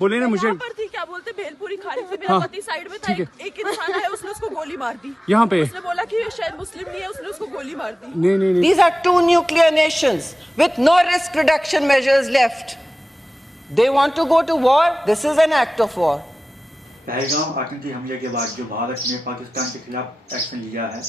बोले ना मुझे। यहाँ पर थी, क्या बोलते, भेलपुरी खा रही थी, मेरा हाँ, पति साइड में था, ठीक है। एक इंसान है, उसने उसको गोली मार दी। यहाँ पे उसने बोला कि ये शायद मुस्लिम नहीं है, उसने उसको गोली मार दी। नहीं नहीं नहीं, These are two nuclear nations with no risk reduction measures left. They want to go to war. This is an act of war. Pahalgam आतंकी हमले के बाद जो भारत ने पाकिस्तान के खिलाफ एक्शन लिया है,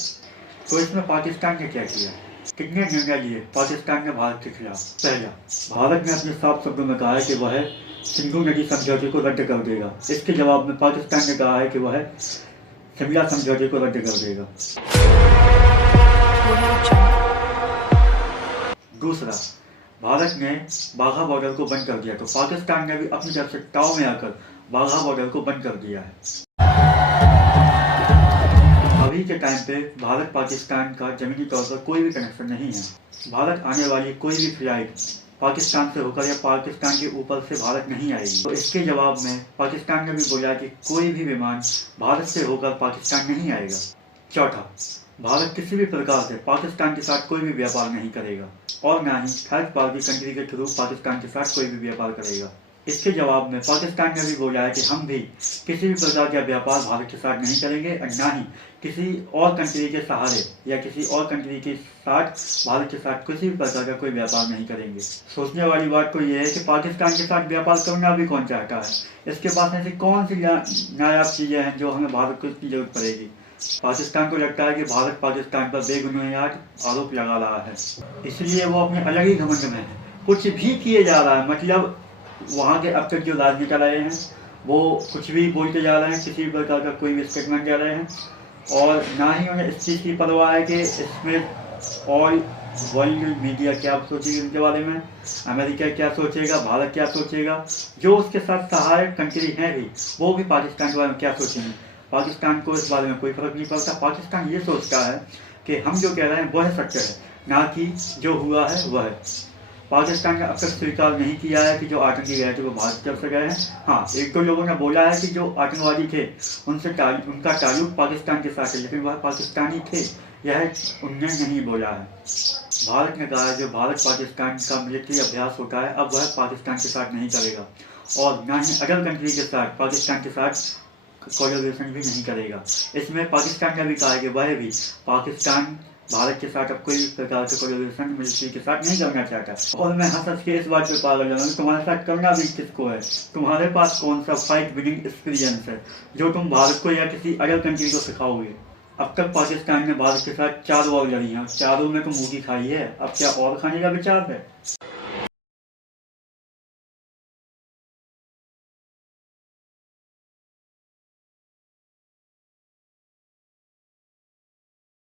तो इसमें पाकिस्तान ने क्या किया, कितने निर्णय लिए पाकिस्तान ने भारत के खिलाफ। पहला, भारत ने अपने साफ शब्दों में कहा है कि वह सिंधु नदी समझौते को रद्द कर देगा। इसके जवाब में पाकिस्तान ने कहा है कि वह शिमला समझौते को रद्द कर देगा। दूसरा, भारत ने बाघा बॉर्डर को बंद कर दिया, तो पाकिस्तान ने भी अपनी तरफ से ताव में आकर बाघा बॉर्डर को बंद कर दिया है। अभी के टाइम पे भारत पाकिस्तान का जमीनी तौर पर कोई भी कनेक्शन नहीं है। भारत आने वाली कोई भी फ्लाइट पाकिस्तान से होकर या पाकिस्तान के ऊपर से भारत नहीं आएगी। तो इसके जवाब में पाकिस्तान ने भी बोला कि कोई भी विमान भारत से होकर पाकिस्तान नहीं आएगा। चौथा, भारत किसी भी प्रकार से पाकिस्तान के साथ कोई भी व्यापार नहीं करेगा और ना ही थर्ड पार्टी कंट्री के थ्रू पाकिस्तान के साथ कोई भी व्यापार करेगा। इसके जवाब में पाकिस्तान ने भी बोला है कि हम भी किसी भी प्रकार का व्यापार भारत के साथ नहीं करेंगे और ना ही किसी और कंट्री के सहारे या किसी और कंट्री के साथ भारत के साथ किसी भी प्रकार का कोई व्यापार नहीं करेंगे। सोचने वाली बात तो यह है कि पाकिस्तान के साथ व्यापार करना भी कौन चाहता है। इसके पास ऐसी कौन सी नायाब चीजें हैं जो हमें भारत को इसकी जरूरत पड़ेगी। पाकिस्तान को लगता है कि भारत पाकिस्तान पर बेबुनियाद आरोप लगा रहा है, इसलिए वो अपने अलग ही घमंड में है। कुछ भी किए जा रहा है, मतलब वहाँ के अब तक जो राजनेता रहे हैं वो कुछ भी बोलते जा रहे हैं, किसी भी प्रकार का कोई भी स्टेटमेंट दे रहे हैं और ना ही उन्हें इस चीज़ की परवाह है कि इसमें ऑल वर्ल्ड मीडिया क्या सोचेगी उनके बारे में, अमेरिका क्या सोचेगा, भारत क्या सोचेगा, जो उसके साथ सहायक कंट्री हैं भी वो भी पाकिस्तान के बारे में क्या सोचेंगे। पाकिस्तान को इस बारे में कोई फर्क नहीं पड़ता। पाकिस्तान ये सोचता है कि हम जो कह रहे हैं वह सत्य है, ना कि जो हुआ है वह है। पाकिस्तान ने अब तक स्वीकार नहीं किया है कि जो आतंकी गए थे वो भारत की तरफ से गए हैं। हाँ, एक दो लोगों ने बोला है कि जो आतंकवादी थे उनका ताल्लुक पाकिस्तान के साथ है, लेकिन वह पाकिस्तानी थे, यह उनने नहीं बोला है। भारत ने कहा है जो भारत पाकिस्तान का मिलिट्री अभ्यास होता है अब वह पाकिस्तान के साथ नहीं करेगा और ना ही अदर कंट्री के साथ पाकिस्तान के साथ कोलैबोरेशन भी नहीं करेगा। इसमें पाकिस्तान ने भी कहा है कि वह भी पाकिस्तान भारत के साथ अब कोई प्रकार के कोलैबोरेशन मिलिट्री के साथ नहीं करना चाहता। और मैं हंस के इस बात पे पागल हूँ, तुम्हारे साथ करना भी किसको है। तुम्हारे पास कौन सा फाइट विनिंग एक्सपीरियंस है जो तुम भारत को या किसी अदर कंट्री को सिखाओगे। अब तक पाकिस्तान ने भारत के साथ 4 वॉर लड़ी हैं, चारों में तो मुर्गी खाई है, अब क्या और खाने का विचार है।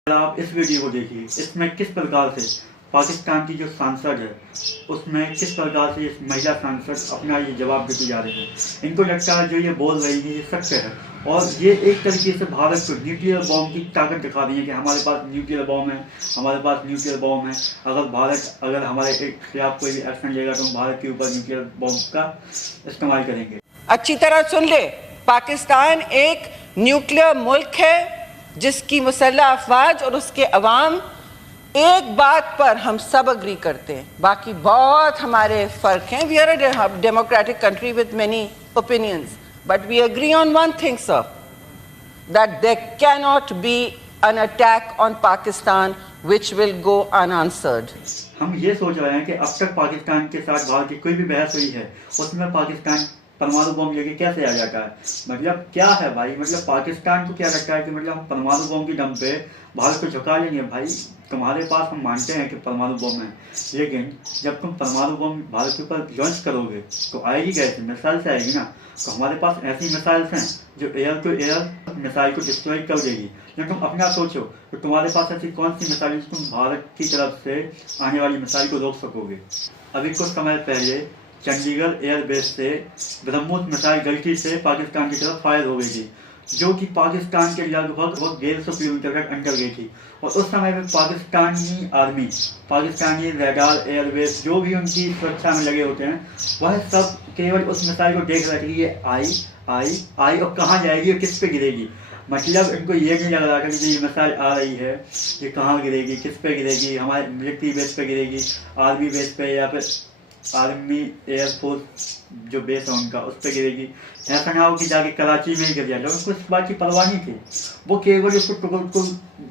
आप इस वीडियो को देखिए, इसमें किस प्रकार से पाकिस्तान की जो सांसद है उसमें किस प्रकार से इस महिला सांसद अपना ये जवाब देती जा रही है। इनको लगता है जो ये बोल रही है ये सत्य है और ये एक तरीके से भारत को न्यूक्लियर बॉम्ब की ताकत दिखा रही है कि हमारे पास न्यूक्लियर बॉम्ब है, हमारे पास न्यूक्लियर बॉम्ब है। अगर हमारे खिलाफ कोई भी एक्शन लेगा तो हम भारत के ऊपर न्यूक्लियर बॉम्ब का इस्तेमाल करेंगे। अच्छी तरह सुन ले, पाकिस्तान एक न्यूक्लियर मुल्क है जिसकी मुसल्लह अफवाज और उसके अवाम एक बात पर हम सब अग्री करते हैं, बाकी बहुत हमारे फर्क हैं। We are a democratic country with many opinions, but we agree on one thing sir, that there can not be an attack on Pakistan which will go unanswered. हम ये सोच रहे हैं कि अब तक पाकिस्तान के साथ भारत की कोई भी बहस हुई है उसमें पाकिस्तान परमाणु बम लेके कैसे आ जाता है। मतलब क्या है भाई, मतलब पाकिस्तान को क्या लगता है कि मतलब हम परमाणु बम की दम पे भारत को झुका लेंगे। भाई तुम्हारे पास हम मानते हैं कि परमाणु बम है, लेकिन जब तुम परमाणु बम भारत के ऊपर लॉन्च करोगे तो आएगी कैसे, मिसाइल से आएगी ना। तो हमारे पास ऐसी मिसाइल्स हैं जो एयर टू एयर मिसाइल को डिस्ट्रॉय कर देगी। जब तुम अपना सोचो तो तुम्हारे पास ऐसी कौन सी मिसाइल तुम भारत की तरफ से आने वाली मिसाइल को रोक सकोगे। अभी कुछ समय पहले चंडीगढ़ एयरबेस से ब्रह्मोस मिसाइल गलती से पाकिस्तान की तरफ फायर हो गई थी, जो कि पाकिस्तान के लगभग 150 किलोमीटर तक अंदर गई थी। और उस समय में Pakistani army, Pakistani radar, airbase जो भी उनकी सुरक्षा में लगे होते हैं वह सब केवल उस मिसाइल को देख रहे थे कि ये आई और कहाँ जाएगी और किस पे गिरेगी। मतलब इनको ये नहीं लग रहा था कि ये मिसाइल आ रही है, ये कहाँ गिरेगी, किस पे गिरेगी, हमारे मिलिट्री बेस पे गिरेगी, आर्मी बेस पे या फिर आर्मी एयरफोर्स जो बेस है उनका उस पर गिरेगी। ऐसा ना हो कि जाके कराची में ही गिर जाए, लोगों को इस बात की परवाह नहीं थी, वो केवल उसको टुकड़ को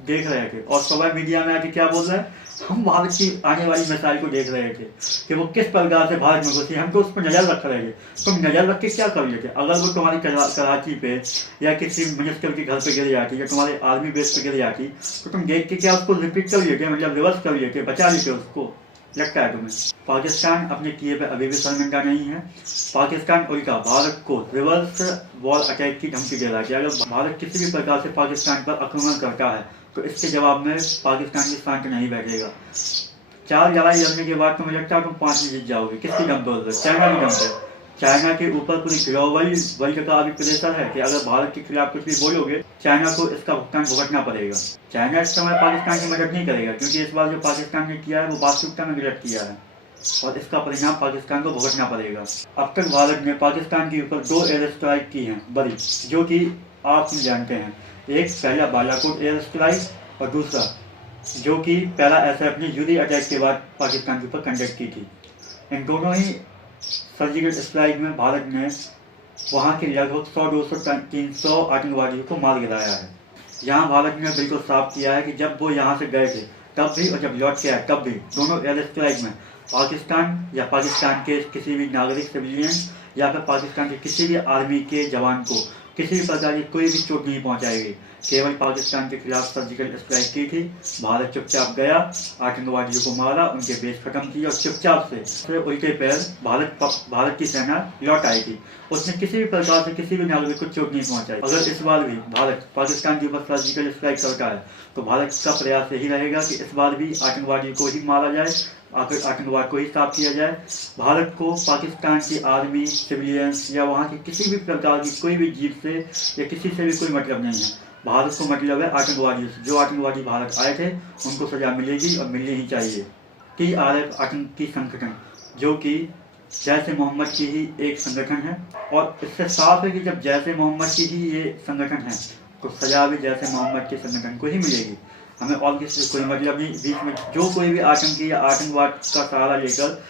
देख रहे थे। और सुबह मीडिया में आके क्या बोल रहा है, हम भारत की आने वाली मिसाइल को देख रहे थे कि वो किस प्रकार से भारत में घुसी, हम तो उस पर नजर रख रहे थे। तुम नजर रख के क्या कर लेते? अगर वो तुम्हारी कराची पे या किसी मिनिस्टर के घर पे गिर जाती या तुम्हारे आर्मी बेस पे गिर जाती तो तुम देख के क्या उसको रिपीट कर लेते, मतलब रिवर्स कर लेते, बचा लेते उसको? लगता है तुम्हें? पाकिस्तान अपने किए पे अभी भी शर्मिंदा नहीं है। पाकिस्तान उल्टा भारत को रिवर्स वॉर अटैक की धमकी दे रहा है कि अगर भारत किसी भी प्रकार से पाकिस्तान पर आक्रमण करता है तो इसके जवाब में पाकिस्तान की शांत नहीं बैठेगा। 4 लड़ाई लड़ने के बाद तुम्हें लगता है तुम 5 में जीत जाओगे। किसकी दम पर? चाइना की दम पर। चाइना के ऊपर पूरी ग्लोबल वर्ल्ड का अभी प्रेशर है कि अगर भारत के खिलाफ कुछ भी बोलोगे चाइना को इसका भुगतान भुगतना पड़ेगा। चाइना इस समय पाकिस्तान की मदद नहीं करेगा क्योंकि इस बार जो पाकिस्तान ने किया है वो वास्तविकता में गलत किया है और इसका परिणाम पाकिस्तान को भुगतना पड़ेगा। अब तक भारत ने पाकिस्तान के ऊपर 2 एयर स्ट्राइक की हैं बड़ी, जो कि आप जानते हैं। एक पहला बालाकोट एयर स्ट्राइक और दूसरा जो कि पहला SF ने यूरी अटैक के बाद पाकिस्तान के ऊपर कंडक्ट की थी। इन दोनों ही सर्जिकल स्ट्राइक में भारत ने वहाँ के लगभग 100, 200, 300 आतंकवादियों को मार गिराया है। यहाँ भारत ने बिल्कुल साफ किया है कि जब वो यहाँ से गए थे तब भी और जब लौट के आए तब भी दोनों एयर स्ट्राइक में पाकिस्तान या पाकिस्तान के किसी भी नागरिक सिविलियन या फिर पाकिस्तान के किसी भी आर्मी के जवान को किसी भी प्रकार की कोई भी चोट नहीं पहुंचाएगी। केवल पाकिस्तान के खिलाफ सर्जिकल स्ट्राइक की थी। भारत चुपचाप गया, आतंकवादियों को मारा, उनके बेस खत्म किया और चुपचाप से उल्टे पैर भारत की सेना लौट आई थी। उसने किसी भी प्रकार से किसी भी नागरिक को चोट नहीं पहुंचाई। अगर इस बार भी भारत पाकिस्तान के ऊपर सर्जिकल स्ट्राइक करता है तो भारत का प्रयास यही रहेगा कि इस बार भी आतंकवादियों को ही मारा जाए, आतंकवाद को ही साफ किया जाए। भारत को पाकिस्तान की आर्मी, सिविलियंस या वहाँ की किसी भी प्रकार की कोई भी जीत से या किसी से भी कोई मतलब नहीं है। भारत को मतलब है आतंकवादियों से। जो आतंकवादी भारत आए थे उनको सजा मिलेगी और मिलनी ही चाहिए। TRF आतंकी संगठन जो कि जैश ए मोहम्मद की ही एक संगठन है और इससे साफ है कि जब जैश ए मोहम्मद की ही ये संगठन है तो सजा भी जैश ए मोहम्मद के संगठन को ही मिलेगी। हमें और किसी से कोई मतलब नहीं। बीच में जो कोई भी आतंकी या आतंकवाद का सहारा लेकर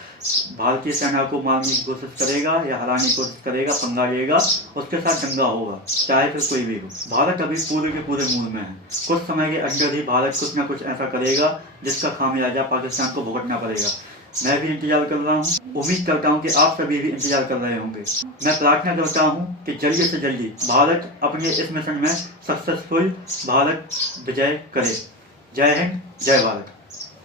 भारतीय सेना को मारने की कोशिश करेगा या हराने की कोशिश करेगा, पंगा लेगा, उसके साथ दंगा होगा, चाहे फिर कोई भी हो। भारत अभी पूरे के पूरे मूड में है। कुछ समय के अंदर ही भारत कुछ ना कुछ ऐसा करेगा जिसका खामियाजा पाकिस्तान को भुगतना पड़ेगा। मैं भी इंतजार कर रहा हूँ, उम्मीद करता हूँ कि आप सभी भी इंतजार कर रहे होंगे। मैं प्रार्थना करता हूँ कि जल्दी से जल्दी भारत अपने इस मिशन में सक्सेसफुल भारत विजय करे। जय हिंद, जय भारत।